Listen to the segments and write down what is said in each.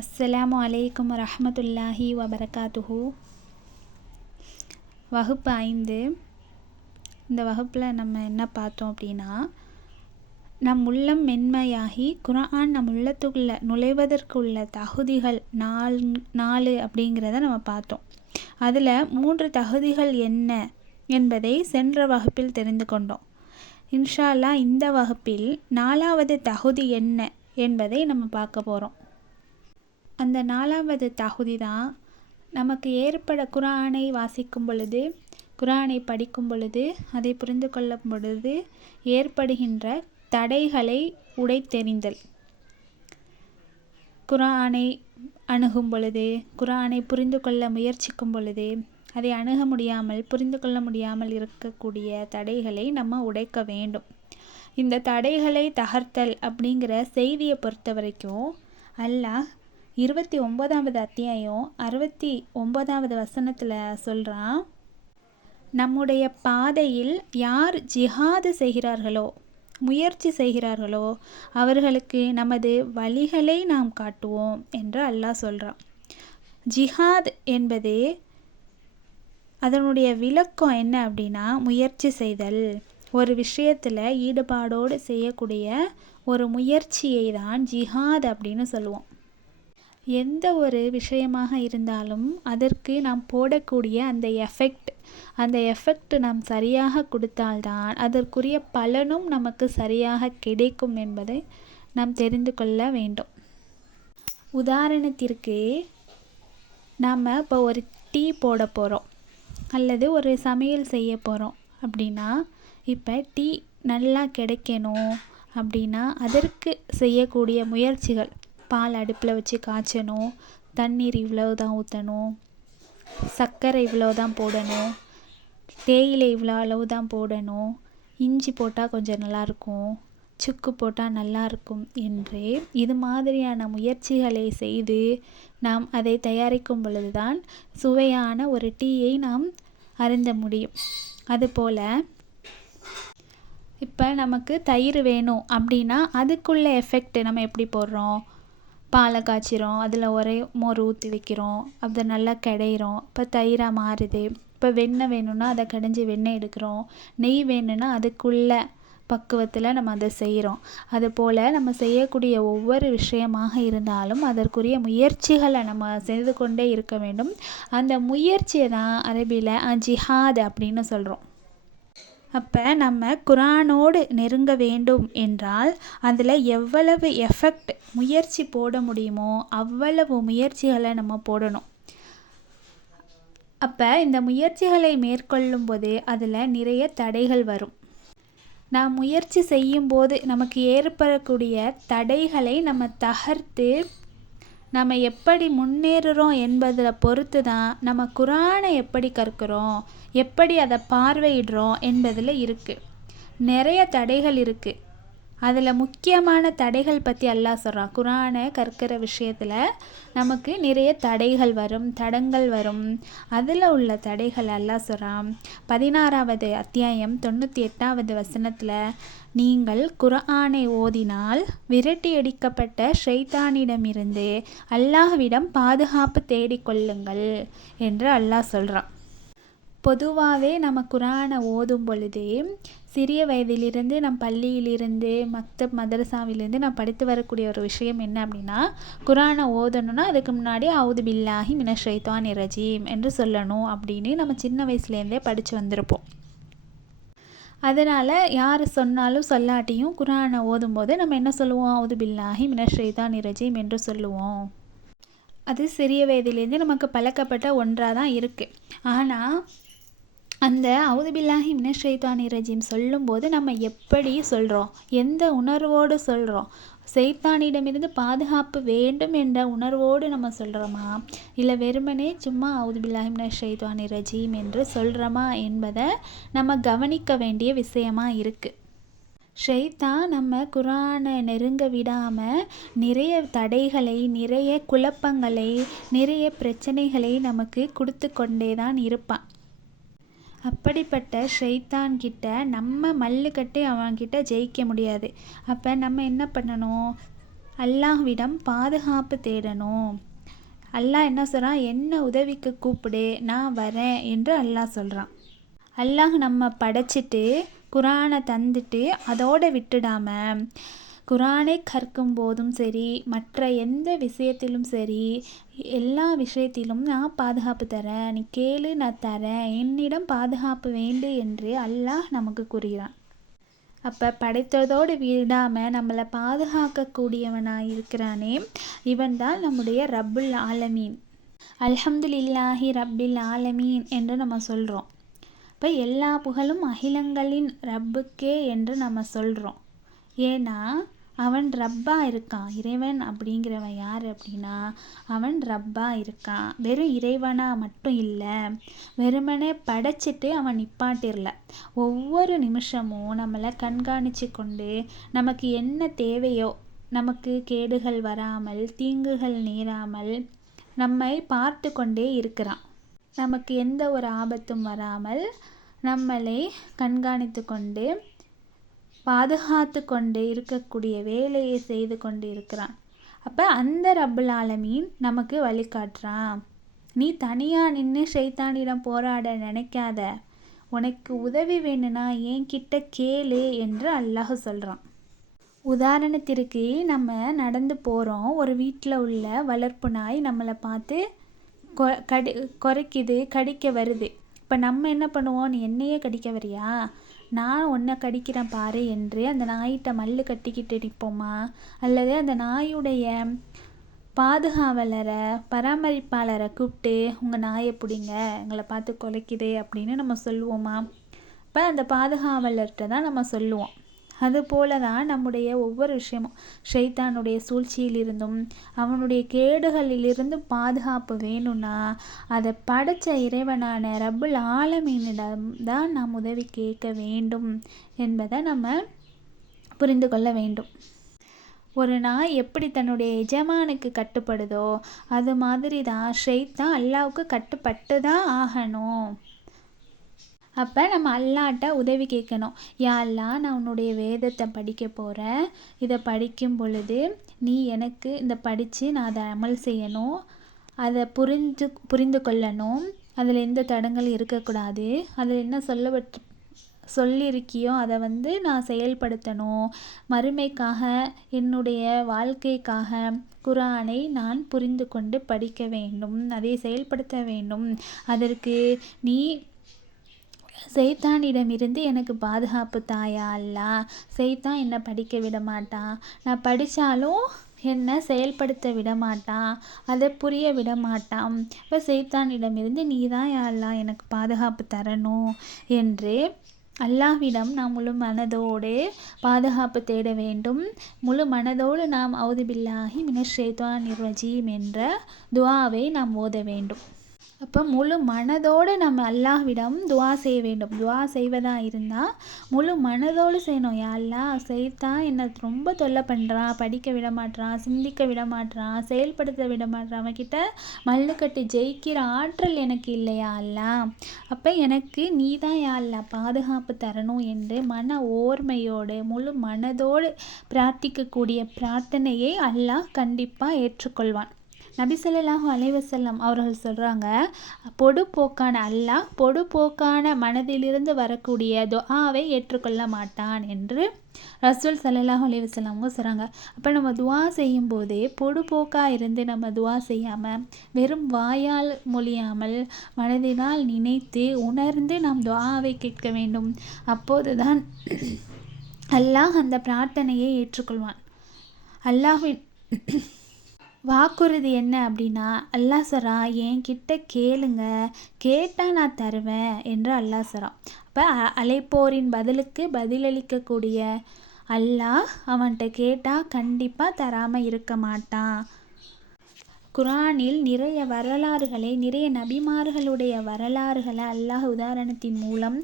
அஸ்ஸலாமு அலைக்கும் வரஹ்மத்துல்லாஹி வபரகாத்துஹு. வகுப்பு 5. இந்த வகுப்பில் நம்ம என்ன பார்த்தோம் அப்படின்னா, நம் உள்ளம் மென்மையாகி குர்ஆன் நம் உள்ளத்துக்குள்ள நுழைவதற்கு உள்ள தகுதிகள் 4 அப்படிங்கிறத நம்ம பார்த்தோம். அதில் 3 தகுதிகள் என்ன என்பதை சென்ற வகுப்பில் தெரிந்து கொண்டோம். இன்ஷா அல்லாஹ் இந்த வகுப்பில் 4வது தகுதி என்ன என்பதை நம்ம பார்க்க போகிறோம். அந்த 4வது தகுதி தான் நமக்கு குர்ஆனை வாசிக்கும் பொழுது, குர்ஆனை படிக்கும் பொழுது, அதை புரிந்து கொள்ளும் பொழுது ஏற்படுகின்ற தடைகளை உடைத்தெறிந்தல். குர்ஆனை அணுகும் பொழுது, குர்ஆனை புரிந்து கொள்ள முயற்சிக்கும் பொழுது, அதை அணுக முடியாமல் புரிந்து கொள்ள முடியாமல் இருக்கக்கூடிய தடைகளை நம்ம உடைக்க வேண்டும். இந்த தடைகளை தகர்த்தல் அப்படிங்கிற செய்தியை பொறுத்த வரைக்கும் அல்லாஹ் 29வது அத்தியாயம் 69வது வசனத்தில் சொல்கிறான், நம்முடைய பாதையில் யார் ஜிஹாது செய்கிறார்களோ, முயற்சி செய்கிறார்களோ அவர்களுக்கு நமது வழிகளை நாம் காட்டுவோம் என்று அல்லாஹ் சொல்கிறான். ஜிஹாத் என்பது அதனுடைய விளக்கம் என்ன அப்படின்னா, முயற்சி செய்தல், ஒரு விஷயத்தில் ஈடுபாடோடு செய்யக்கூடிய ஒரு முயற்சியை தான் ஜிஹாத் அப்படின்னு சொல்லுவோம். எந்த ஒரு விஷயமாக இருந்தாலும் அதற்கு நாம் போடக்கூடிய அந்த எஃபெக்ட் நாம் சரியாக கொடுத்தால்தான் அதற்குரிய பலனும் நமக்கு சரியாக கிடைக்கும் என்பதை நாம் தெரிந்து கொள்ள வேண்டும். உதாரணத்திற்கு நாம் இப்போ ஒரு டீ போட போகிறோம் அல்லது ஒரு சமையல் செய்ய போகிறோம் அப்படின்னா, இப்போ டீ நல்லா கிடைக்கணும் அப்படின்னா அதற்கு செய்யக்கூடிய முயற்சிகள், பால் அடுப்பில் வச்சு காய்ச்சணும், தண்ணீர் இவ்வளோ தான் ஊற்றணும், சர்க்கரை இவ்வளோ தான் போடணும், தேயிலை இவ்வளோ அளவு தான் போடணும், இஞ்சி போட்டால் கொஞ்சம் நல்லாயிருக்கும், சுக்கு போட்டால் நல்லாயிருக்கும் என்று இது மாதிரியான முயற்சிகளை செய்து நாம் அதை தயாரிக்கும் பொழுது தான் சுவையான ஒரு டீயை நாம் அருந்த முடியும். அதுபோல் இப்போ நமக்கு தயிர் வேணும் அப்படின்னா அதுக்குள்ள எஃபெக்ட் நம்ம எப்படி போடுறோம், பாலை காய்ச்சிரும், அதில் ஒரே மோர் ஊற்றி வைக்கிறோம், அதை நல்லா கிடையிறோம், இப்போ தயிராக மாறுது. இப்போ வெண்ணெய் வேணும்னா அதை கடைஞ்சி வெண்ணெய் எடுக்கிறோம், நெய் வேணும்னா அதுக்குள்ள பக்குவத்தில் நம்ம அதை செய்கிறோம். அதுபோல் நம்ம செய்யக்கூடிய ஒவ்வொரு விஷயமாக இருந்தாலும் அதற்குரிய முயற்சிகளை நம்ம செய்து கொண்டே இருக்க வேண்டும். அந்த முயற்சியை தான் அரபியில் ஜிஹாத் அப்படின்னு சொல்கிறோம். அப்போ நம்ம குர்ஆனோடு நெருங்க வேண்டும் என்றால் அதில் எவ்வளவு எஃபெக்ட் முயற்சி போட முடியுமோ அவ்வளவு முயற்சிகளை நம்ம போடணும். அப்போ இந்த முயற்சிகளை மேற்கொள்ளும் போது அதில் நிறைய தடைகள் வரும். நாம் முயற்சி செய்யும்போது நமக்கு ஏற்படக்கூடிய தடைகளை நம்ம தகர்த்து நம்ம எப்படி முன்னேறுறோம் என்பதில் பொறுத்து தான் நம்ம குர்ஆனை எப்படி கற்கிறோம், எப்படி அதை பார்வையிடுறோம் என்பதில் இருக்குது. நிறைய தடைகள் இருக்குது. அதில் முக்கியமான தடைகள் பற்றி அல்லாஹ் சொல்கிறான். குர்ஆனை கற்கிற விஷயத்தில் நமக்கு நிறைய தடைகள் வரும், தடங்கள் வரும். அதில் உள்ள தடைகள் அல்லாஹ் சொல்கிறான். 16வது அத்தியாயம் 98வது வசனத்தில், நீங்கள் குர்ஆனை ஓதினால் விரட்டியடிக்கப்பட்ட ஷைத்தானிடமிருந்து அல்லாஹ்விடம் பாதுகாப்பு தேடிக்கொள்ளுங்கள் என்று அல்லாஹ் சொல்கிறான். பொதுவாகவே நம்ம குர்ஆனை ஓதும் பொழுதே சிறிய வயதிலிருந்து நம் பள்ளியிலிருந்து மதரசாவிலிருந்து நான் படித்து வரக்கூடிய ஒரு விஷயம் என்ன அப்படின்னா, குர்ஆனை ஓதணுன்னா அதுக்கு முன்னாடி அவுது பில்லாஹி மினஷ் ஷைத்தானிர் ரஜீம் என்று சொல்லணும் அப்படின்னு நம்ம சின்ன வயசுலேருந்தே படித்து வந்திருப்போம். அதனால் யார் சொன்னாலும் சொல்லாட்டியும் குர்ஆனை ஓதும்போது நம்ம என்ன சொல்லுவோம், அவுது பில்லாஹி மினஷ் ஷைத்தானிர் ரஜீம் என்று சொல்லுவோம். அது சிறிய வயதிலேருந்து நமக்கு பழக்கப்பட்ட ஒன்றாக தான் இருக்குது. ஆனால் அந்த அவுது பில்லாஹி மினஷ் ஷைத்தானிர் ரஜீம் சொல்லும்போது நம்ம எப்படி சொல்கிறோம், எந்த உணர்வோடு சொல்கிறோம், ஷைத்தானிடமிருந்து பாதுகாப்பு வேண்டும் என்ற உணர்வோடு நம்ம சொல்கிறோமா, இல்லை வெறுமனே சும்மா அவுது பில்லாஹி மினஷ் ஷைத்தானிர் ரஜீம் என்று சொல்கிறோமா என்பதை நம்ம கவனிக்க வேண்டிய விஷயமா இருக்குது. ஷைத்தான் நம்ம குர்ஆனை நெருங்க விடாமல் நிறைய தடைகளை, நிறைய குழப்பங்களை, நிறைய பிரச்சனைகளை நமக்கு கொடுத்து கொண்டே தான் இருப்பான். அப்படிப்பட்ட ஷைத்தான்கிட்ட நம்ம மல்லுக்கட்டி அவன்கிட்ட ஜெயிக்க முடியாது. அப்போ நம்ம என்ன பண்ணணும், அல்லாஹ்விடம் பாதுகாப்பு தேடணும். அல்லாஹ் என்ன சொல்கிறான், என்ன உதவிக்கு கூப்பிடு, நான் வரேன் என்று அல்லாஹ் சொல்கிறான். அல்லாஹ் நம்ம படைச்சிட்டு குரானை தந்துட்டு அதோடு விட்டுடாம, குரானை கற்கும் போதும் சரி, மற்ற எந்த விஷயத்திலும் சரி, எல்லா விஷயத்திலும் நான் பாதுகாப்பு தரேன், நீ கேளு நான் தரேன், என்னிடம் பாதுகாப்பு வேண்டு என்று அல்லாஹ் நமக்கு கூறுகிறான். அப்போ படைத்ததோடு விடாமல் நம்மளை பாதுகாக்கக்கூடியவனாக இருக்கிறானே, இவன் தான் நம்முடைய ரப்புல் ஆலமீன். அல்ஹம்துலில்லாஹி ரப்பில் ஆலமீன் என்று நம்ம சொல்கிறோம். இப்போ எல்லா புகழும் அகிலங்களின் ரப்புக்கே என்று நம்ம சொல்கிறோம். ஏன்னா அவன் ரப்பாக இருக்கான். இறைவன் அப்படிங்கிறவன் யார் அப்படின்னா, அவன் ரப்பாக இருக்கான். வெறும் இறைவனாக மட்டும் இல்லை, வெறுமனே படைச்சிட்டு அவன் நிப்பாட்டிரல. ஒவ்வொரு நிமிஷமும் நம்மளை கண்காணித்து கொண்டு நமக்கு என்ன தேவையோ, நமக்கு கேடுகள் வராமல், தீங்குகள் நேராமல் நம்மை பார்த்து கொண்டே இருக்கிறான். நமக்கு எந்த ஒரு ஆபத்தும் வராமல் நம்மளை கண்காணித்து கொண்டு பாதுகாத்து கொண்டு இருக்கக்கூடிய வேலையை செய்து கொண்டு இருக்கிறான். அப்போ அந்த ரப்புல் ஆலமீன் நமக்கு வழிகாட்டுறான். நீ தனியாக நின்று ஷைத்தானிடம் போராட நினைக்காத, உனக்கு உதவி வேணும்னா என்கிட்ட கேளு என்று அல்லாஹ் சொல்கிறான். உதாரணத்திற்கு நம்ம நடந்து போகிறோம், ஒரு வீட்டில் உள்ள வளர்ப்பு நாய் நம்மளை பார்த்து குறைக்குது, கடிக்க வருது. இப்போ நம்ம என்ன பண்ணுவோம், நீ என்னையே கடிக்க வரியா, நான் உன்னை கடிக்கிறேன் பாரு என்று அந்த நாயிட்ட மல்லு கட்டிக்கிட்டு நிற்போமா? அல்லது அந்த நாயுடைய பாதுகாவலரை, பராமரிப்பாளரை கூப்பிட்டு உங்கள் நாயை பிடிங்க, எங்களை பார்த்து குலைக்குது அப்படின்னு நம்ம சொல்லுவோமா? இப்போ அந்த பாதுகாவலர்கிட்ட தான் நம்ம சொல்லுவோம். அதுபோல தான் நம்முடைய ஒவ்வொரு விஷயமும் ஷைத்தானுடைய சூழ்ச்சியிலிருந்தும் அவனுடைய கேடுகளிலிருந்தும் பாதுகாப்பு வேணும்னா அதை படைச்ச இறைவனான ரப்புல் ஆலமீனிடம் தான் நாம் உதவி கேட்க வேண்டும் என்பதை நம்ம புரிந்து கொள்ள வேண்டும். ஒரு நாய் எப்படி தன்னுடைய எஜமானுக்கு கட்டுப்படுதோ அது மாதிரி தான் ஷைத்தான் அல்லாவுக்கு கட்டுப்பட்டு தான் ஆகணும். அப்போ நம்ம அல்லாட்ட உதவி கேட்கணும். யா அல்லாஹ், நான் உன்னுடைய வேதத்தை படிக்க போகிறேன், இதை படிக்கும் பொழுது நீ எனக்கு இந்த படித்து நான் அதை அமல் செய்யணும், அதை புரிந்து கொள்ளணும், அதில் எந்த தடங்கள் இருக்கக்கூடாது, அதில் என்ன சொல்லியிருக்கியோ அதை நான் செயல்படுத்தணும், மறுமைக்காக என்னுடைய வாழ்க்கைக்காக குரானை நான் புரிந்து கொண்டு படிக்க வேண்டும், அதை செயல்படுத்த வேண்டும். அதற்கு நீ சைத்தானிடமிருந்து எனக்கு பாதுகாப்பு தாயா அல்லாஹ். சைத்தான் என்னை படிக்க விட மாட்டான், நான் படித்தாலும் என்னை செயல்படுத்த விட மாட்டான், அதை புரிய விட மாட்டான். இப்போ சைத்தானிடமிருந்து நீ தான் யா அல்லாஹ் எனக்கு பாதுகாப்பு தரணும் என்று அல்லாஹ்விடம் நாம் முழு மனதோடு பாதுகாப்பு தேட வேண்டும். முழு மனதோடு நாம் அவுது பில்லாஹி மினஷ் ஷைத்தானிர் ரஜீம் என்ற துஆவை நாம் ஓத வேண்டும். அப்போ முழு மனதோடு நம்ம அல்லாஹ்விடம் துஆ செய்ய வேண்டும். துஆ செய்வதாக இருந்தால் முழு மனதோடு செய்யணும். யா அல்லாஹ், சைத்தான் என்னை ரொம்ப தொல்லை பண்ணுறான், படிக்க விட மாட்றான், சிந்திக்க விட மாட்றான், செயல்படுத்த விட மாட்றான், அவன்கிட்ட மல்லுக்கட்டு ஜெயிக்கிற ஆற்றல் எனக்கு இல்லையா அல்லாஹ். அப்போ எனக்கு நீ தான் யா அல்லாஹ் பாதுகாப்பு தரணும் என்று மன ஓர்மையோடு முழு மனதோடு பிரார்த்திக்கக்கூடிய பிரார்த்தனையை அல்லாஹ் கண்டிப்பாக ஏற்றுக்கொள்வான். நபி ஸல்லல்லாஹு அலைஹி வஸல்லம் அவர்கள் சொல்கிறாங்க, பொடுபோக்கான அல்லாஹ் பொடுபோக்கான மனதிலிருந்து வரக்கூடிய துஆவை ஏற்றுக்கொள்ள மாட்டான் என்று ரசூல் ஸல்லல்லாஹு அலைஹி வஸல்லம் அவங்க சொல்கிறாங்க. அப்போ நம்ம துஆ செய்யும்போதே பொடுபோக்காக இருந்து நம்ம துஆ செய்யாமல் வெறும் வாயால் மொழியாமல் மனதினால் நினைத்து உணர்ந்து நாம் துஆவை கேட்க வேண்டும். அப்போது தான் அல்லாஹ் அந்த பிரார்த்தனையை ஏற்றுக்கொள்வான். அல்லாஹ்வின் வாக்குறுதி என்ன அப்படின்னா, அல்லாஹ் சொல்கிறான், என்கிட்ட கேளுங்க, கேட்டால் நான் தருவேன் என்று அல்லாஹ் சொல்கிறான். அப்போ அழைப்போரின் பதிலுக்கு பதிலளிக்கக்கூடிய அல்லாஹ் அவன்கிட்ட கேட்டால் கண்டிப்பாக தராமல் இருக்க மாட்டான். குரானில் நிறைய வரலாறுகளை, நிறைய நபிமார்களுடைய வரலாறுகளை அல்லாஹ் உதாரணத்தின் மூலம்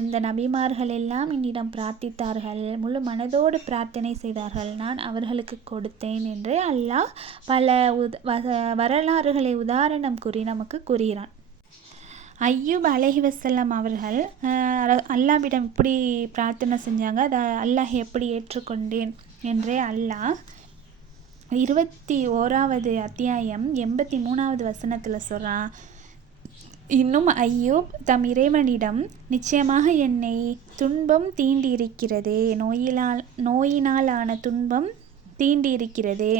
இந்த நபிமார்கள் எல்லாம் என்னிடம் பிரார்த்தித்தார்கள், முழு மனதோடு பிரார்த்தனை செய்தார்கள், நான் அவர்களுக்கு கொடுத்தேன் என்று அல்லாஹ் பல வரலாறுகளை உதாரணம் கூறி நமக்கு கூறுகிறான். ஐயூப் அலைஹிவஸல்லம் அவர்கள் அல்லாஹ்விடம் இப்படி பிரார்த்தனை செஞ்சாங்க, அதை அல்லாஹ் எப்படி ஏற்றுக்கொண்டேன் என்றே அல்லாஹ் 21வது அத்தியாயம் 83வது வசனத்தில் சொல்கிறான், இன்னும் ஐயூப் தம் இறைவனிடம், நிச்சயமாக என்னை துன்பம் தீண்டியிருக்கிறதே, நோயினாலான துன்பம் தீண்டியிருக்கிறதே.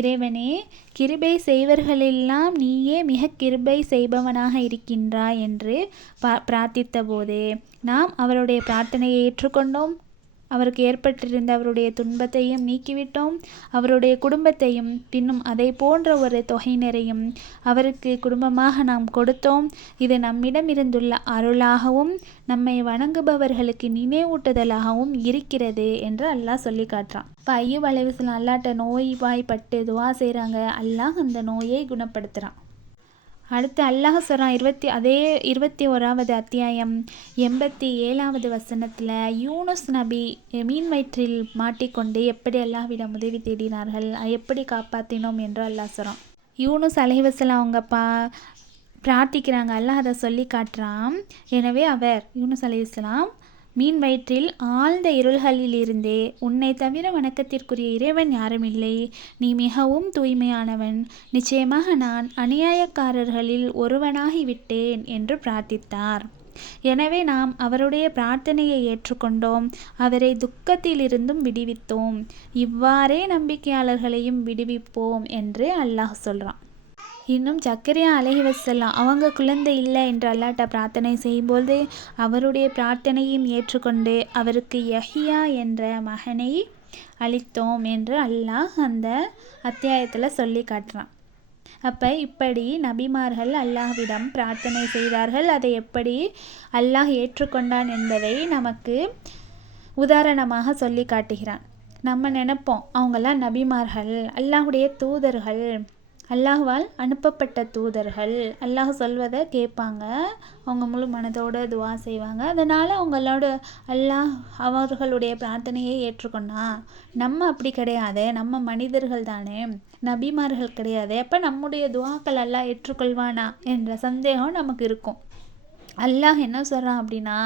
இறைவனே, கிருபை செய்வர்களெல்லாம் நீயே மிக கிருபை செய்பவனாக இருக்கின்றாய் என்று பிரார்த்தித்த நாம் அவருடைய பிரார்த்தனையை ஏற்றுக்கொண்டோம். அவருக்கு ஏற்பட்டிருந்த அவருடைய துன்பத்தையும் நீக்கிவிட்டோம். அவருடைய குடும்பத்தையும் பின்னும் அதை போன்ற ஒரு தொகையினரையும் அவருக்கு குடும்பமாக நாம் கொடுத்தோம். இது நம்மிடம் இருந்துள்ள அருளாகவும் நம்மை வணங்குபவர்களுக்கு நினைவூட்டுதலாகவும் இருக்கிறது என்று அல்லாஹ் சொல்லி காட்டுறான். இப்போ ஐயூப் அலைஹிஸ்ஸலாம் அல்லாஹ்ட்ட நோய்வாய்ப்பட்டு துவா செய்கிறாங்க. அல்லாஹ் அந்த நோயை குணப்படுத்துகிறான். அடுத்து அல்லாஹ் சொல்கிறான், 21வது அத்தியாயம் 87வது வசனத்தில், யூனுஸ் நபி மீன் வயிற்றில் மாட்டிக்கொண்டு எப்படி அல்லாஹ்விடம் உதவி தேடினார்கள், எப்படி காப்பாற்றினோம் என்று அல்லாஹ் சொல்கிறான். யூனுஸ் அலைஹிஸ்ஸலாம் அவங்க பிரார்த்திக்கிறாங்க. அல்லாஹ் அதை சொல்லி காட்டுறான். எனவே அவர் யூனுஸ் அலைஹிஸ்ஸலாம் மீன் வயிற்றில் ஆழ்ந்த இருள்களிலிருந்தே, உன்னை தவிர வணக்கத்திற்குரிய இறைவன் யாரும் இல்லை, நீ மிகவும் தூய்மையானவன், நிச்சயமாக நான் அநியாயக்காரர்களில் ஒருவனாகிவிட்டேன் என்று பிரார்த்தித்தார். எனவே நாம் அவருடைய பிரார்த்தனையை ஏற்றுக்கொண்டோம், அவரை துக்கத்திலிருந்தும் விடுவித்தோம், இவ்வாறே நம்பிக்கையாளர்களையும் விடுவிப்போம் என்று அல்லாஹ் சொல்கிறான். இன்னும் ஜக்கரியா அலைஹிஸ்ஸலாம் அவங்க குழந்தை இல்லை என்று அல்லாஹ்ட்ட பிரார்த்தனை செய்யும்போது அவருடைய பிரார்த்தனையும் ஏற்றுக்கொண்டு அவருக்கு யஹ்யா என்ற மகனை அளித்தோம் என்று அல்லாஹ் அந்த அத்தியாயத்தில் சொல்லி காட்டுறான். அப்போ இப்படி நபிமார்கள் அல்லாஹ்விடம் பிரார்த்தனை செய்தார்கள். அதை எப்படி அல்லாஹ் ஏற்றுக்கொண்டான் என்பதை நமக்கு உதாரணமாக சொல்லி காட்டுகிறான். நம்ம நினைப்போம் அவங்கெல்லாம் நபிமார்கள், அல்லாஹுடைய தூதர்கள், அல்லாஹ்வால் அனுப்பப்பட்ட தூதர்கள், அல்லாஹ் சொல்வதை கேட்பாங்க, அவங்க முழு மனதோடு துவா செய்வாங்க. அதனால் அவங்களோட அல்லாஹ் அவர்களுடைய பிரார்த்தனையை ஏற்றுக்கொண்டா. நம்ம அப்படி கிடையாது, நம்ம மனிதர்கள் தானே, நபிமார்கள் கிடையாது. அப்போ நம்முடைய துவாக்கள் அல்லாஹ் ஏற்றுக்கொள்வானா என்ற சந்தேகம் நமக்கு இருக்கும். அல்லாஹ் என்ன சொல்கிறான் அப்படின்னா,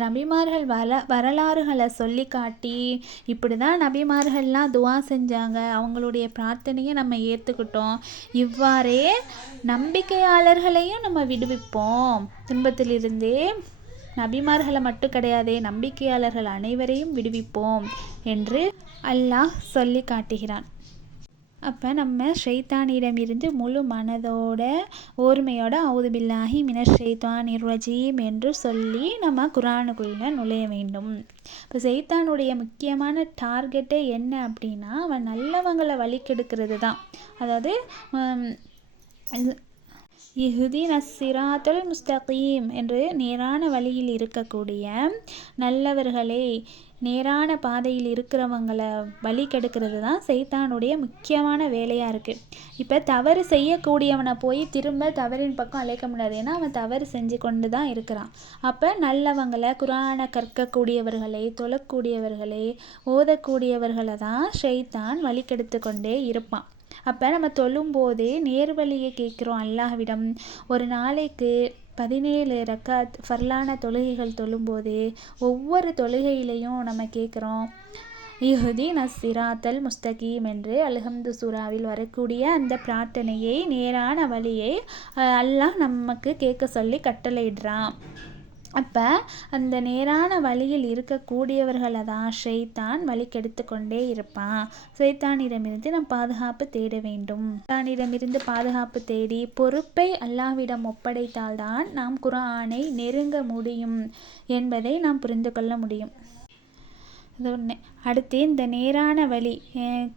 நபிமார்கள் வரலாறுகளை சொல்லி காட்டி, இப்படி தான் நபிமார்கள்லாம் துவா செஞ்சாங்க, அவங்களுடைய பிரார்த்தனையை நம்ம ஏற்றுக்கிட்டோம், இவ்வாறே நம்பிக்கையாளர்களையும் நம்ம விடுவிப்போம் துன்பத்திலிருந்தே, நபிமார்களை மட்டும் கிடையாதே, நம்பிக்கையாளர்கள் அனைவரையும் விடுவிப்போம் என்று அல்லாஹ் சொல்லி காட்டுகிறான். அப்போ நம்ம ஷைத்தானிடமிருந்து முழு மனதோட ஓர்மையோட அவுது பில்லாஹி மினஷ் ஷைத்தானிர் ரஜீம் என்று சொல்லி நம்ம குரானுக்குள்ளே நுழைய வேண்டும். இப்போ ஷைத்தானுடைய முக்கியமான டார்கெட்டே என்ன அப்படின்னா, அவன் நல்லவங்களை வழிகெடுக்கிறது தான். அதாவது இஹ்தின ஸிராத்தல் முஸ்தகீம் என்று நேரான வழியில் இருக்கக்கூடிய நல்லவர்களை, நேரான பாதையில் இருக்கிறவங்களை வழி கெடுக்கிறது தான் சைத்தானுடைய முக்கியமான வேலையாக இருக்குது. இப்போ தவறு செய்யக்கூடியவனை போய் திரும்ப தவறின் பக்கம் அழைக்க முடியாது, ஏன்னா அவன் தவறு செஞ்சு கொண்டு தான் இருக்கிறான். அப்போ நல்லவங்களை, குரானை கற்கக்கூடியவர்களை, தொழக்கூடியவர்களை, ஓதக்கூடியவர்களை தான் ஷைத்தான் வழி கெடுத்து கொண்டே இருப்பான். அப்போ நம்ம தொழும்போது நேர்வழியை கேட்குறோம் அல்லாஹ்விடம். ஒரு நாளைக்கு 17 ரக்காத் ஃபர்லான தொழுகைகள் தொழும்போது ஒவ்வொரு தொழுகையிலையும் நம்ம கேட்குறோம், இஹ்தின ஸிராத்தல் முஸ்தகீம் என்று அல்ஹம்து சூராவில் வரக்கூடிய அந்த பிரார்த்தனையை, நேரான வழியை அல்லாஹ் நமக்கு கேட்க சொல்லி கட்டளையிடுறான். அப்போ அந்த நேரான வழியில் இருக்கக்கூடியவர்களை தான் ஷைத்தான் வழி கெடுத்து கொண்டே இருப்பான். ஷைத்தானிடமிருந்து நாம் பாதுகாப்பு தேட வேண்டும். ஷைத்தானிடமிருந்து பாதுகாப்பு தேடி பொறுப்பை அல்லாஹ்விடம் ஒப்படைத்தால்தான் நாம் குர்ஆனை நெருங்க முடியும் என்பதை நாம் புரிந்து கொள்ள முடியும். இது ஒன்று. அடுத்து இந்த நேரான வழி,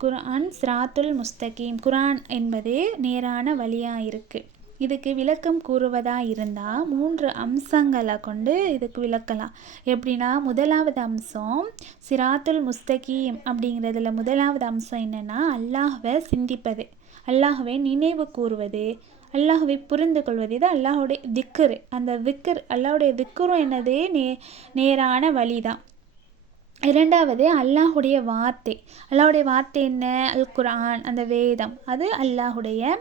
குர்ஆன் ஸிராத்துல் முஸ்தகீம், குர்ஆன் என்பது நேரான வழியாக இருக்குது. இதுக்கு விளக்கம் கூறுவதாக இருந்தால் 3 அம்சங்களை கொண்டு இதுக்கு விளக்கலாம். எப்படின்னா, முதலாவது அம்சம் ஸிராத்துல் முஸ்தகீம் அப்படிங்கிறதுல முதலாவது அம்சம் என்னென்னா, அல்லாஹ்வை சிந்திப்பது, அல்லாஹ்வை நினைவு கூறுவது, அல்லாஹ்வை புரிந்து கொள்வது. இது அல்லாஹுடைய திக்ர். அந்த திக்ர், அல்லாஹுடைய திக்ரும் என்னது, நேரான வழி தான். இரண்டாவது அல்லாஹுடைய வார்த்தை. அல்லாஹுடைய வார்த்தை என்ன? அல் குர்ஆன், அந்த வேதம், அது அல்லாஹுடைய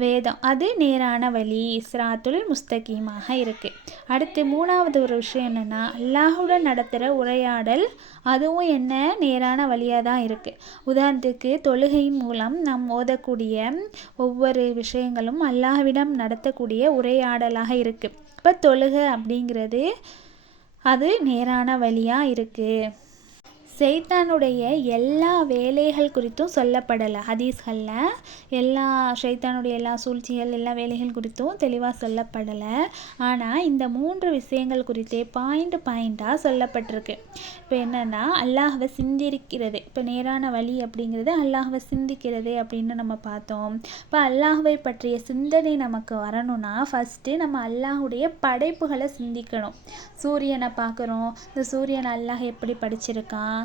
வேதம், அது நேரான வழி, சிராத்துல் முஸ்தகீமாக இருக்குது. அடுத்து 3வது ஒரு விஷயம் என்னென்னா, அல்லாஹுடன் நடத்துகிற உரையாடல், அதுவும் என்ன நேரான வழியாக தான் இருக்குது. உதாரணத்துக்கு தொழுகையின் மூலம் நாம் ஓதக்கூடிய ஒவ்வொரு விஷயங்களும் அல்லாஹ்விடம் நடத்தக்கூடிய உரையாடலாக இருக்குது. இப்போ தொழுகை அப்படிங்கிறது அது நேரான வழியாக இருக்குது. ஷைத்தானுடைய எல்லா வேலைகள் குறித்தும் சொல்லப்படலை ஹதீஸ்களில். ஷைத்தானுடைய எல்லா சூழ்ச்சிகள், எல்லா வேலைகள் குறித்தும் தெளிவாக சொல்லப்படலை. ஆனால் இந்த 3 விஷயங்கள் குறித்தே பாயிண்டாக சொல்லப்பட்டிருக்கு. இப்போ என்னென்னா, அல்லாஹ்வை சிந்திக்கிறது. இப்போ நேரான வழி அப்படிங்கிறது அல்லாஹ்வை சிந்திக்கிறது அப்படின்னு நம்ம பார்த்தோம். இப்போ அல்லாஹ்வை பற்றிய சிந்தனை நமக்கு வரணும்னா ஃபஸ்ட்டு நம்ம அல்லாஹுடைய படைப்புகளை சிந்திக்கணும். சூரியனை பார்க்குறோம், இந்த சூரியனை அல்லாஹ் எப்படி படைச்சிருக்கான்,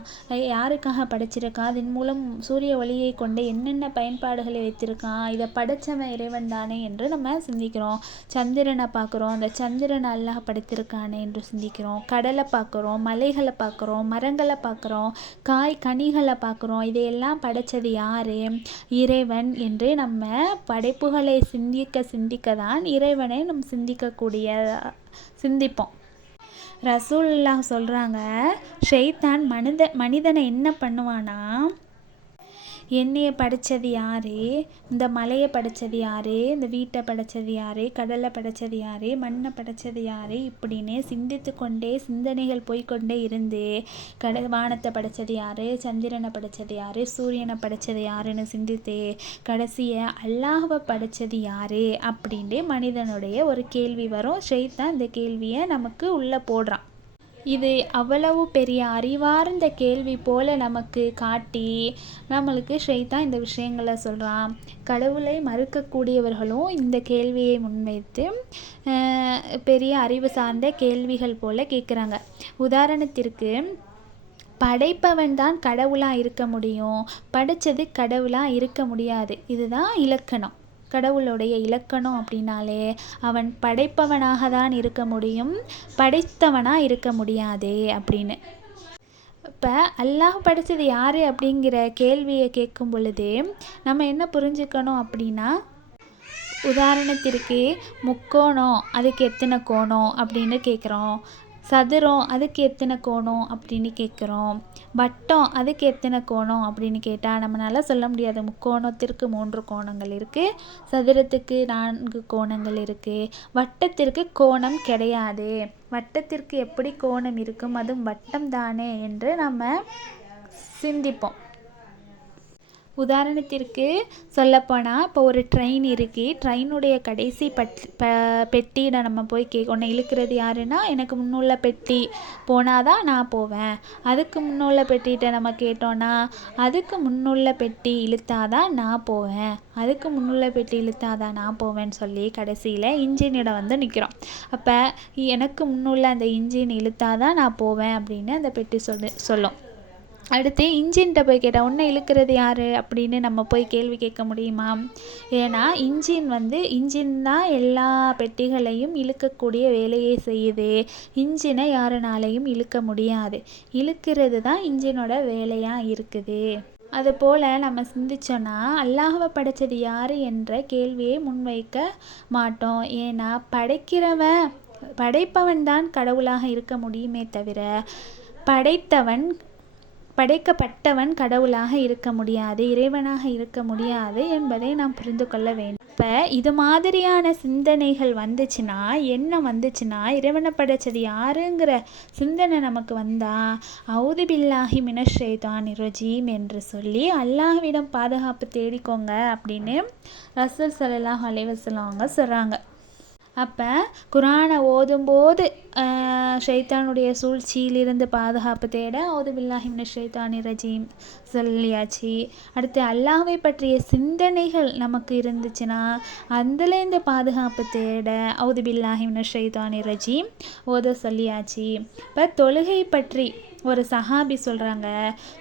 யாருக்காக படைச்சிருக்கான், அதன் மூலம் சூரிய ஒளியை கொண்டு என்னென்ன பயன்பாடுகளை வைத்திருக்கான், இதை படைச்சவன் இறைவன் தானே என்று நம்ம சிந்திக்கிறோம். சந்திரனை பார்க்குறோம், அந்த சந்திரனை அல்லாஹ் படைத்திருக்கானே என்று சிந்திக்கிறோம். கடலை பார்க்குறோம், மலைகளை பார்க்குறோம், மரங்களை பார்க்குறோம், கனிகளை பார்க்குறோம். இதையெல்லாம் படைச்சது யார்? இறைவன் என்று நம்ம படைப்புகளை சிந்திக்க தான் இறைவனை நம்ம சிந்திப்போம். ரசூலுல்லாஹ் சொல்கிறாங்க, ஷைத்தான் மனிதனை என்ன பண்ணுவானா, என்னையை படைச்சது யார், இந்த மலையை படைச்சது யார், இந்த வீட்டை படைச்சது யார், கடலை படைச்சது யார், மண்ணை படைச்சது யார், இப்படின்னு சிந்தித்து கொண்டே சிந்தனைகள் போய்கொண்டே இருந்து வானத்தை படைச்சது யார், சந்திரனை படைச்சது யார், சூரியனை படைச்சது யாருன்னு சிந்தித்து கடைசியை அல்லாஹ்வை படைச்சது யார் அப்படின்ட்டு மனிதனுடைய ஒரு கேள்வி வரும். ஷைத்தான் இந்த கேள்வியை நமக்கு உள்ளே போடுறான். இது அவ்வளவு பெரிய அறிவார்ந்த கேள்வி போல் நமக்கு காட்டி நம்மளுக்கு ஷைத்தான் இந்த விஷயங்களை சொல்கிறான். கடவுளை மறுக்கக்கூடியவர்களும் இந்த கேள்வியை முன்வைத்து பெரிய அறிவு சார்ந்த கேள்விகள் போல் கேட்குறாங்க. உதாரணத்திற்கு, படைப்பவன் தான் கடவுளாக இருக்க முடியும், படைச்சது கடவுளாக இருக்க முடியாது. இதுதான் இலக்கணம். கடவுளுடைய இலக்கணம் அப்படின்னாலே அவன் படைப்பவனாக தான் இருக்க முடியும், படைத்தவனாக இருக்க முடியாது அப்படின்னு. இப்போ அல்லாஹ் படைத்தது யார் அப்படிங்கிற கேள்வியை கேட்கும் பொழுது நம்ம என்ன புரிஞ்சுக்கணும் அப்படின்னா, உதாரணத்திற்கு முக்கோணம் அதுக்கு எத்தனை கோணம் அப்படின்னு கேட்குறோம், சதுரம் அதுக்கு எத்தனை கோணம் அப்படின்னு கேட்குறோம், வட்டம் அதுக்கு எத்தனை கோணம் அப்படின்னு கேட்டால் நம்மளால் சொல்ல முடியாது. முக்கோணத்திற்கு 3 கோணங்கள் இருக்குது, சதுரத்துக்கு 4 கோணங்கள் இருக்குது, வட்டத்திற்கு கோணம் கிடையாது. வட்டத்திற்கு எப்படி கோணம் இருக்கும், அதுவும் வட்டம் தானே என்று நம்ம சிந்திப்போம். உதாரணத்திற்கு சொல்லப்போனால், இப்போ ஒரு ட்ரெயின் இருக்குது, ட்ரெயினுடைய கடைசி பெட்டியில் நம்ம போய் ஒன்று இழுக்கிறது யாருன்னா, எனக்கு முன்னுள்ள பெட்டி போனால் தான் நான் போவேன். அதுக்கு முன்னுள்ள பெட்டிகிட்ட நம்ம கேட்டோன்னா, அதுக்கு முன்னுள்ள பெட்டி இழுத்தாதான் நான் போவேன், அதுக்கு முன்னுள்ள பெட்டி இழுத்தாதான் நான் போவேன்னு சொல்லி கடைசியில் இன்ஜினிடம் வந்து நிற்கிறோம். அப்போ எனக்கு முன்னுள்ள அந்த இன்ஜின் இழுத்தாதான் நான் போவேன் அப்படின்னு அந்த பெட்டி சொல்லும். அடுத்து இன்ஜின்கிட்ட போய் கேட்டால் ஒன்றை இழுக்கிறது யார் அப்படின்னு நம்ம போய் கேள்வி கேட்க முடியுமா? ஏன்னா இன்ஜின் தான் எல்லா பெட்டிகளையும் இழுக்கக்கூடிய வேலையை செய்யுது. இன்ஜினை யாருனாலையும் இழுக்க முடியாது, இழுக்கிறது தான் இன்ஜினோட வேலையாக இருக்குது. அதுபோல் நம்ம சிந்திச்சோன்னா அல்லாஹ்வை படைச்சது யார் என்ற கேள்வியை முன்வைக்க மாட்டோம். ஏன்னா படைப்பவன் தான் கடவுளாக இருக்க முடியுமே தவிர படைக்கப்பட்டவன் கடவுளாக இருக்க முடியாது, இறைவனாக இருக்க முடியாது என்பதை நாம் புரிந்து கொள்ள வேண்டும். இப்போ இது மாதிரியான சிந்தனைகள் வந்துச்சுன்னா இறைவனை படைச்சது யாருங்கிற சிந்தனை நமக்கு வந்தால் அவுது பில்லாஹி மினஷ் ஷைத்தானிர் ரஜீம் என்று சொல்லி அல்லாஹ்விடம் பாதுகாப்பு தேடிக்கோங்க அப்படின்னு ரசூல் ஸல்லல்லாஹு அலைஹி வஸல்லம் அவங்க சொல்கிறாங்க. அப்போ குர்ஆனை ஓதும்போது ஷைத்தானுடைய சூழ்ச்சியிலிருந்து பாதுகாப்பு தேட அவுது பில்லாஹி மினஷ் ஷைத்தானிர் ரஜீம் சொல்லியாச்சு. அடுத்து அல்லாஹ்வை பற்றிய சிந்தனைகள் நமக்கு இருந்துச்சுன்னா அதுலேருந்து பாதுகாப்பு தேட அவுது பில்லாஹி மினஷ் ஷைத்தானிர் ரஜீம் ஓத சொல்லியாச்சு. இப்போ தொழுகை பற்றி ஒரு சஹாபி சொல்கிறாங்க,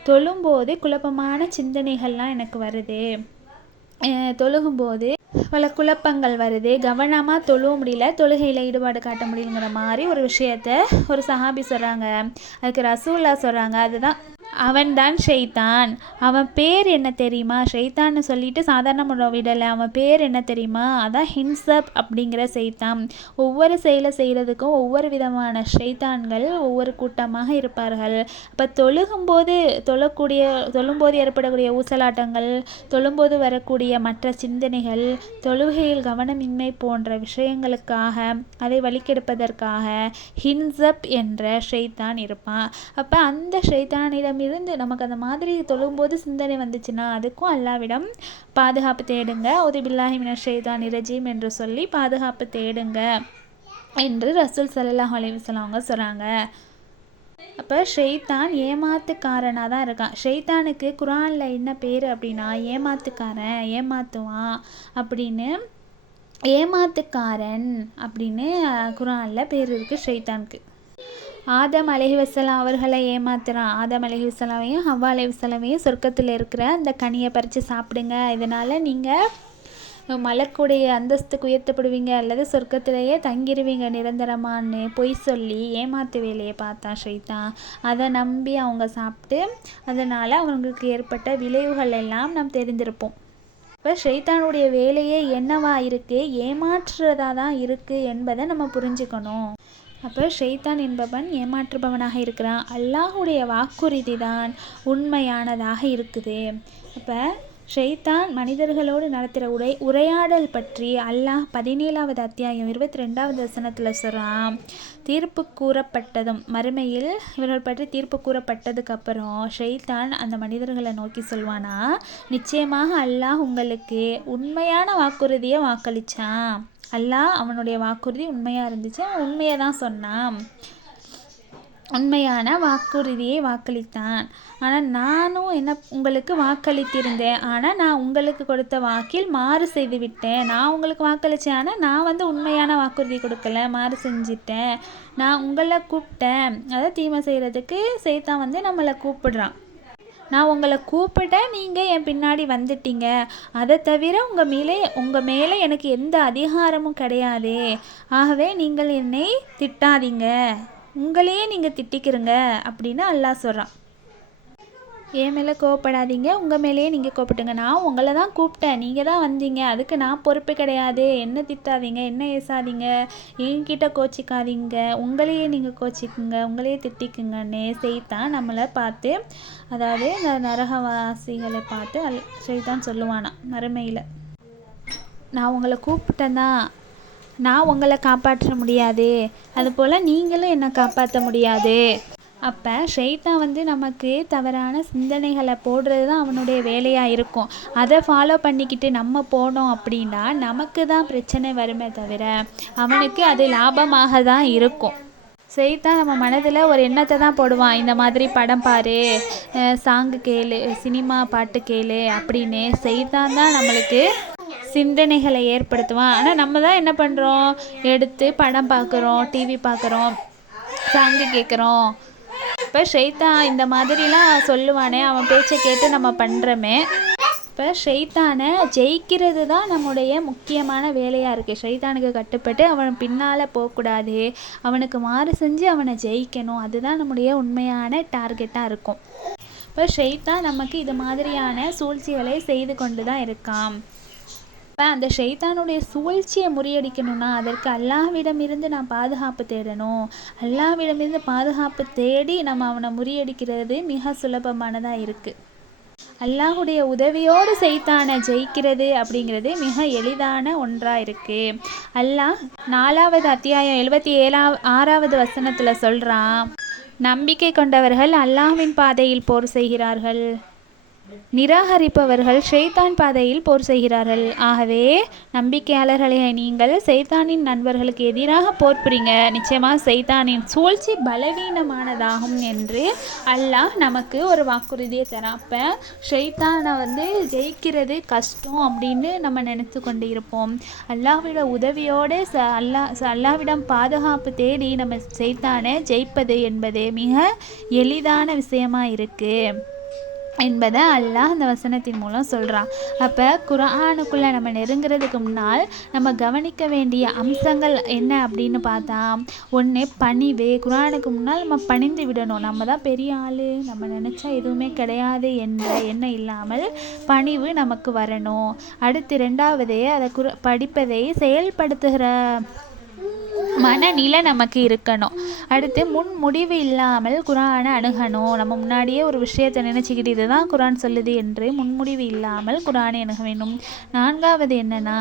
தொழும்போது குழப்பமான சிந்தனைகள்லாம் எனக்கு வருது, தொழுகும்போது பல குழப்பங்கள் வருது, கவனமாக தொழுவ முடியல, தொழுகையில் ஈடுபாடு காட்ட முடியுங்கிற மாதிரி ஒரு விஷயத்த ஒரு சஹாபி சொல்கிறாங்க. அதுக்கு ரசூலுல்லாஹ் சொல்கிறாங்க, அவன்தான் ஷைத்தான். அவன் பேர் என்ன தெரியுமா? ஷைத்தான்னு சொல்லிட்டு சாதாரண விடலை. அவன் பேர் என்ன தெரியுமா? அதான் ஹின்சப் அப்படிங்கிற ஷைத்தான். ஒவ்வொரு செயலை செய்கிறதுக்கும் ஒவ்வொரு விதமான ஷைத்தான்கள் ஒவ்வொரு கூட்டமாக இருப்பார்கள். அப்போ தொழும்போது ஏற்படக்கூடிய ஊசலாட்டங்கள், தொழும்போது வரக்கூடிய மற்ற சிந்தனைகள், தொழுகையில் கவனமின்மை போன்ற விஷயங்களுக்காக, அதை வழிகெடுப்பதற்காக ஹின்சப் என்ற ஷைத்தான் இருப்பான். அப்போ அந்த ஷைத்தானிடம் இருந்து நமக்கு அந்த மாதிரி தொழும்போது சிந்தனை வந்துச்சுன்னா அதுக்கும் அல்லாவிடம் பாதுகாப்பு தேடுங்க. உதுபில்லாஹி மினஷ் ஷைத்தானிர் ரஜீம் என்று சொல்லி பாதுகாப்பு தேடுங்க என்று ரசூல் ஸல்லல்லாஹு அலைஹி வஸல்லம் அவங்க சொல்கிறாங்க. அப்போ ஷைத்தான் ஏமாத்துக்காரனாக தான் இருக்கான். ஷைத்தானுக்கு குர்ஆனில் என்ன பேர் அப்படின்னா ஏமாத்துக்காரன், ஏமாத்துவான் அப்படின்னு, ஏமாத்துக்காரன் அப்படின்னு குர்ஆனில் பேர் இருக்குது ஷைத்தானுக்கு. ஆதம் அலைஹிவஸலாம் அவர்களை ஏமாத்துறான். ஆதம் அலைஹிவஸலாமையும் ஹவ்வா அலைஹிவஸலாமையும் சொர்க்கத்தில் இருக்கிற அந்த கனியை பறித்து சாப்பிடுங்க, இதனால் நீங்கள் மலக்குடைய அந்தஸ்துக்கு உயர்த்தப்படுவீங்க அல்லது சொர்க்கத்திலேயே தங்கிடுவீங்க நிரந்தரமானு பொய் சொல்லி ஏமாத்து வேலையை பார்த்தான் ஷைத்தான். அதை நம்பி அவங்க சாப்பிட்டு அதனால் அவங்களுக்கு ஏற்பட்ட விளைவுகள் எல்லாம் நாம் தெரிந்திருப்போம். இப்போ ஷைத்தானுடைய வேலையே என்னவா இருக்குது? ஏமாற்றுறதா தான் இருக்குது என்பதை நம்ம புரிஞ்சுக்கணும். அப்போ ஷைத்தான் என்பவன் ஏமாற்றுபவனாக இருக்கிறான். அல்லாஹுடைய வாக்குறுதி தான் உண்மையானதாக இருக்குது. அப்போ ஷைத்தான் மனிதர்களோடு நடத்துகிற உரையாடல் பற்றி அல்லாஹ் 17வது அத்தியாயம் 22வது வசனத்தில் சொல்கிறான். தீர்ப்பு கூறப்பட்டதும் மறுமையில் இவர்கள் பற்றி தீர்ப்பு கூறப்பட்டதுக்கப்புறம் ஷைத்தான் அந்த மனிதர்களை நோக்கி சொல்வானா, நிச்சயமாக அல்லாஹ் உங்களுக்கு உண்மையான வாக்குறுதியை வாக்களித்தான். அல்லாஹ் அவனுடைய வாக்குறுதி உண்மையாக இருந்துச்சு, அவன் உண்மையை தான் சொன்னான், உண்மையான வாக்குறுதியை வாக்களித்தான். ஆனால் நானும் உங்களுக்கு வாக்களித்திருந்தேன், ஆனால் நான் உங்களுக்கு கொடுத்த வாக்கில் மாறு செய்து விட்டேன். நான் உங்களுக்கு வாக்களித்தேன், ஆனால் நான் உண்மையான வாக்குறுதி கொடுக்கல, மாறு செஞ்சிட்டேன். நான் உங்களை கூப்பிட்டேன், அதாவது தீமை செய்கிறதுக்கு சைத்தான் நம்மளை கூப்பிடுறான். நான் உங்களை கூப்பிட்டேன், நீங்கள் என் பின்னாடி வந்துட்டீங்க. அதை தவிர உங்கள் மேலே எனக்கு எந்த அதிகாரமும் கிடையாது. ஆகவே நீங்கள் என்னை திட்டாதீங்க, உங்களையே நீங்கள் திட்டிக்கிறங்க அப்படின்னு அல்லாஹ் சொல்கிறான். என் மேலே கோவப்படாதீங்க, உங்கள் மேலேயே நீங்கள் கோப்பிட்டுங்க. நான் உங்களை தான் கூப்பிட்டேன், நீங்கள் தான் வந்தீங்க, அதுக்கு நான் பொறுப்பு கிடையாது. என்ன திட்டாதீங்க, என்ன ஏசாதீங்க, என்கிட்ட கோச்சிக்காதீங்க, உங்களையே நீங்கள் கோச்சிக்குங்க, உங்களையே திட்டிக்குங்கன்னு சைத்தான் நம்மளை பார்த்து, அதாவது இந்த நரகவாசிகளை பார்த்து சைத்தான் சொல்லுவானா மறுமையில், நான் உங்களை கூப்பிட்டேன் தான், நான் உங்களை காப்பாற்ற முடியாது, அதுபோல் நீங்களும் என்னை காப்பாற்ற முடியாது. அப்போ ஷைத்தான் நமக்கு தவறான சிந்தனைகளை போடுறது தான் அவனுடைய வேலையாக இருக்கும். அதை ஃபாலோ பண்ணிக்கிட்டு நம்ம போனோம் அப்படின்னா நமக்கு தான் பிரச்சனை வருமே தவிர அவனுக்கு அது லாபமாக தான் இருக்கும். ஷைத்தான் நம்ம மனதில் ஒரு எண்ணத்தை தான் போடுவான், இந்த மாதிரி படம் பாரு, சாங்கு கேளு, சினிமா பாட்டு கேளு அப்படின்னு ஷைத்தான் தான் நம்மளுக்கு சிந்தனைகளை ஏற்படுத்துவான். ஆனால் நம்ம தான் என்ன பண்ணுறோம், எடுத்து படம் பார்க்குறோம், டிவி பார்க்குறோம், சாங்கு கேட்குறோம். இப்போ ஷைத்தான் இந்த மாதிரிலாம் சொல்லுவானே, அவன் பேச்சை கேட்டு நம்ம பண்ணுறோமே. இப்போ ஷைத்தானை ஜெயிக்கிறது தான் நம்முடைய முக்கியமான வேலையாக இருக்குது. ஷைத்தானுக்கு கட்டுப்பட்டு அவன் பின்னால் போகக்கூடாது, அவனுக்கு மாறு செஞ்சு அவனை ஜெயிக்கணும், அதுதான் நம்முடைய உண்மையான டார்கெட்டாக இருக்கும். இப்போ ஷைத்தான் நமக்கு இது மாதிரியான சூழ்ச்சிகளை செய்து கொண்டு தான் இருக்கான். இப்போ அந்த ஷைத்தானுடைய சூழ்ச்சியை முறியடிக்கணும்னா அதற்கு அல்லாஹ்விடமிருந்து நான் பாதுகாப்பு தேடணும். அல்லாஹ்விடமிருந்து பாதுகாப்பு தேடி நம்ம அவனை முறியடிக்கிறது மிக சுலபமானதாக இருக்குது. அல்லாஹுடைய உதவியோடு சைத்தானை ஜெயிக்கிறது அப்படிங்கிறது மிக எளிதான ஒன்றாக இருக்குது. அல்லாஹ் 4வது அத்தியாயம் 76வது வசனத்தில் சொல்கிறான், நம்பிக்கை கொண்டவர்கள் அல்லாஹ்வின் பாதையில் போர் செய்கிறார்கள், நிராகரிப்பவர்கள் ஷைத்தான் பாதையில் போர் செய்கிறார்கள். ஆகவே நம்பிக்கையாளர்களை நீங்கள் சைத்தானின் நண்பர்களுக்கு எதிராக போர் புரிங்க, நிச்சயமாக சைத்தானின் சூழ்ச்சி பலவீனமானதாகும் என்று அல்லாஹ் நமக்கு ஒரு வாக்குறுதியை தரான். அப்போ ஷைத்தானை ஜெயிக்கிறது கஷ்டம் அப்படின்னு நம்ம நினைத்து கொண்டு இருப்போம். அல்லாஹ்விட உதவியோடு அல்லாஹ்விடம் பாதுகாப்பு தேடி நம்ம சைத்தானை ஜெயிப்பது என்பது மிக எளிதான விஷயமாக இருக்குது. என்பதை அல்லாஹ் அந்த வசனத்தின் மூலம் சொல்கிறான். அப்போ குர்ஆனுக்குள்ளே நம்ம நெருங்கிறதுக்கு முன்னால் நம்ம கவனிக்க வேண்டிய அம்சங்கள் என்ன அப்படின்னு பார்த்தா, ஒன்று பணிவு. குர்ஆனுக்கு முன்னால் நம்ம பணிந்து விடணும். நம்ம தான் பெரிய ஆள், நம்ம நினச்சா எதுவுமே கிடையாது என்ற எண்ணம் இல்லாமல் பணிவு நமக்கு வரணும். அடுத்து ரெண்டாவது, அதை படிப்பதை செயல்படுத்துகிற மனநிலை நமக்கு இருக்கணும். அடுத்து முன் முடிவு இல்லாமல் குர்ஆனை அணுகணும். நம்ம முன்னாடியே ஒரு விஷயத்தை நினச்சிக்கிட்டு இதுதான் குர்ஆன் சொல்லுது என்று முன்முடிவு இல்லாமல் குர்ஆனை அணுக வேண்டும். நான்காவது என்னென்னா,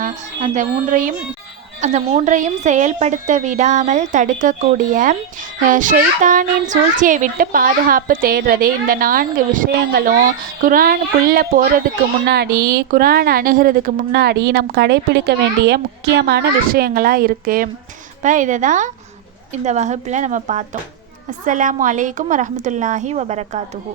அந்த மூன்றையும் செயல்படுத்த விடாமல் தடுக்கக்கூடிய ஷைத்தானின் சூழ்ச்சியை விட்டு பாதுகாப்பு தேடுறது. இந்த 4 விஷயங்களும் குர்ஆனுக்குள்ளே போகிறதுக்கு முன்னாடி, குர்ஆனை அணுகிறதுக்கு முன்னாடி நம் கடைப்பிடிக்க வேண்டிய முக்கியமான விஷயங்களாக இருக்குது. இப்போ இதை தான் இந்த வகுப்பில் நம்ம பார்த்தோம். அஸ்ஸலாமு அலைக்கும் வரஹ்மத்துல்லாஹி வபரகாத்துஹு.